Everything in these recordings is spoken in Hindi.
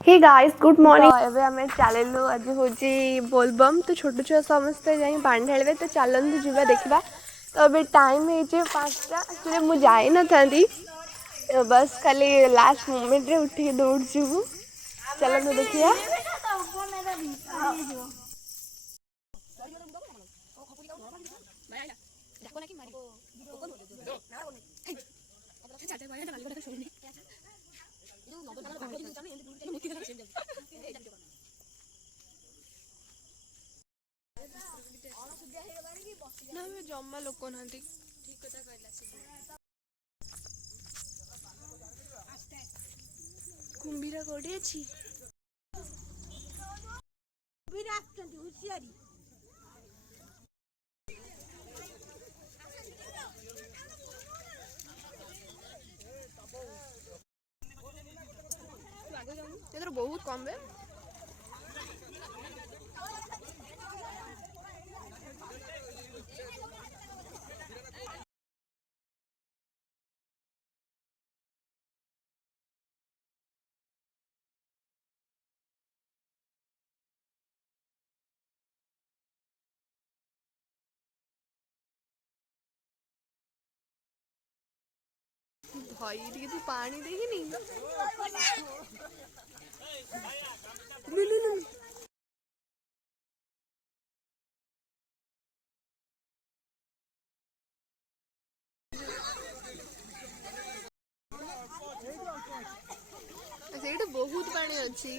Hey guys good morning. एबे हमें चललु आज होची बोलबम तो छोट छुआ समस्ते जाई पानी ढालिबे तो चलंतु जीवा देखिबा। तो अबे टाइम है जे 5टा एक्चुअली मु जाई न थांदी बस खाली लास्ट मोमेंट रे उठी के दौड़ जीवु। चलंतु देखिया। ना मैं जम्मा लोक नांती ठीक कथा कहला से कुंभीरा कोडी अछि कुंभीरा आछंती हुसियारी ये तो बहुत कम है। भाई ये तू पानी देगी नहीं ସେଇଠି ବହୁତ ପାଣି ଅଛି।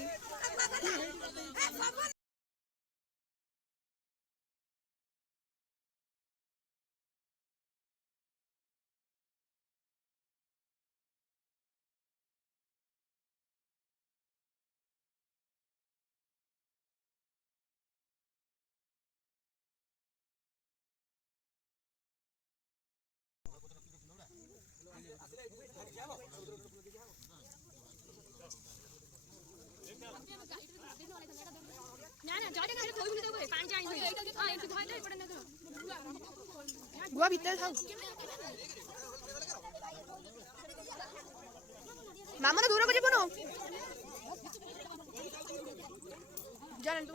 गुआ भीतर था मामा दूर को जीवन जान तू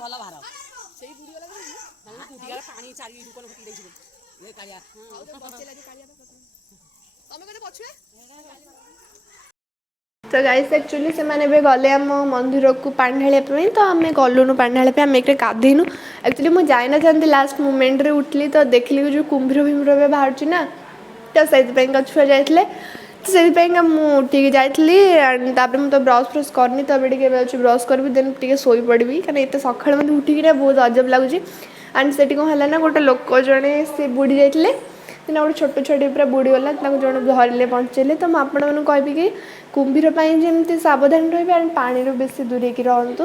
ଭଲ ଭାର ସେଇ ବୁଡି ଗଲା ମାନେ କୁଟି ଗଲା ପାଣି ଚାରି ଦୁକନ ଫୁଟି ଦେଇଛି ଏ କାଳିଆ ଆଉ ତ ବସେଲା ଯେ କାଳିଆ ତମେ କତେ ପଛୁଏ। तो गाइस एक्चुअली से माने बे गले हम मंदिर को पानी ढालिया पे तो आम गलुनु पानी ढालिया पे आम एक गाधेनु एक्चुअली मुझे जाई न थांती लास्ट मोमेंट रे उठली तो देखली जो कुंभीर भीमर बाहर ना तो से छुआ जाते तो से मुझे जाइली तापर मुझे तो ब्रश फ्रश करनी तो अभी ब्रश करी देन टे शोई पड़ी कहीं एत सका मतलब उठिक बहुत अजब लगुच एंड से कौन है ना गोटे लोक जड़े सी बुड़ी जाते गोटे छोट छोटी पूरा बुड़ीगला जड़े धरले बचेले तो मुझे कहबी कि कुंभीर जमी सावधान रही एंड पानी बेसी दूरे की रहतु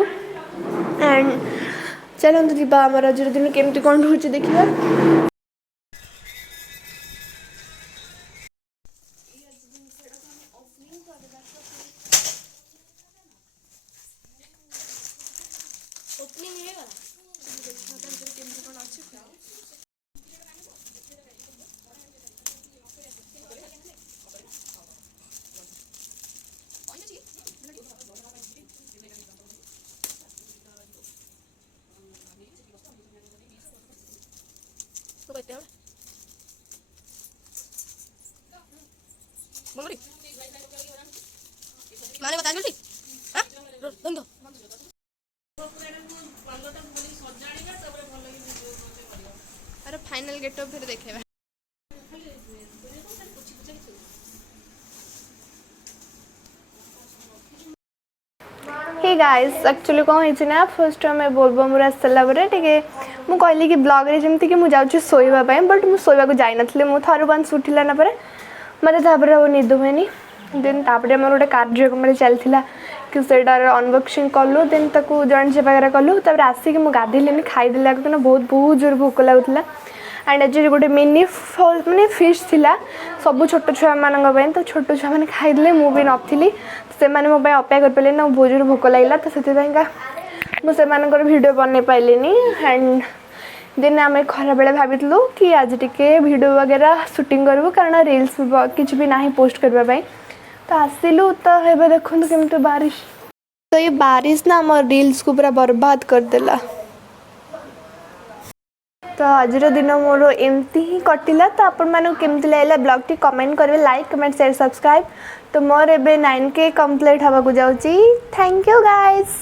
एंड चलते जी आम रज दिन केमती कौन रोचे देखा। माने बता जल्दी हां बंद अरे फाइनल गेटअप फिर देखेबा। हे गाइस एक्चुअली कौन है ना फर्स्ट आम बोलबम आसला टे ମୁଁ କହିଲି कि ब्लॉगରେ ଯେମିତି कि ମୁଁ ଯାଉଛି ଶୋଇବା ପାଇଁ ବଟ୍ ମୁଁ ଶୋଇବାକୁ ଯାଇନଥିଲି ମୁଁ ଥରେ ୱାନ୍ସ ଉଠିଲା ନା ପରେ ମୋତେ ତାପରେ ଆଉ ନିଦ ହୁଏନି ଦେନ୍ ତାପରେ ଆମର ଗୋଟେ କାର୍ଯ୍ୟକ୍ରମରେ ଚାଲିଥିଲା कि ସେଇଟାର ଅନବକ୍ସିଂ କଲୁ ଦେନ୍ ତାକୁ ଜଏଣ୍ଟ ସେବା वगैरह कलु ତାପରେ ଆସିକି ମୁଁ ଗାଧେଇଲିନି ଖାଇଦେଲି ଆଗ ବହୁତ ଜୋର ଭୋକ ଲାଗୁଥିଲା एंड आज गोटे मिनी माने फिश थिला सब छोट छुआ मानक तो छोट छुआ मैंने खाईदे मु भी नथी से मो अपेक्षा कर पारे ना बहुत जोर भोक लगे तो से मुझे वीडियो बन पाइलिनी एंड देन आम खरा बेले भाविलु कि आज टिके वीडियो वगैरह शूटिंग करूँ कारण रील्स किसी भी ना पोस्ट करने तो आसिलु तो ये देखो केमती बारिश तो ये बारिश ना आम रील्स को पूरा बर्बाद करदेला तो आज दिन मोर एमती ही कटिला तो आपण मानक केमती लागला ब्लॉग टी कमेंट करेंगे लाइक कमेंट शेयर सब्सक्राइब तो मोर एबे 9K कंप्लीट हवा को जाउची थैंक यू गाइस।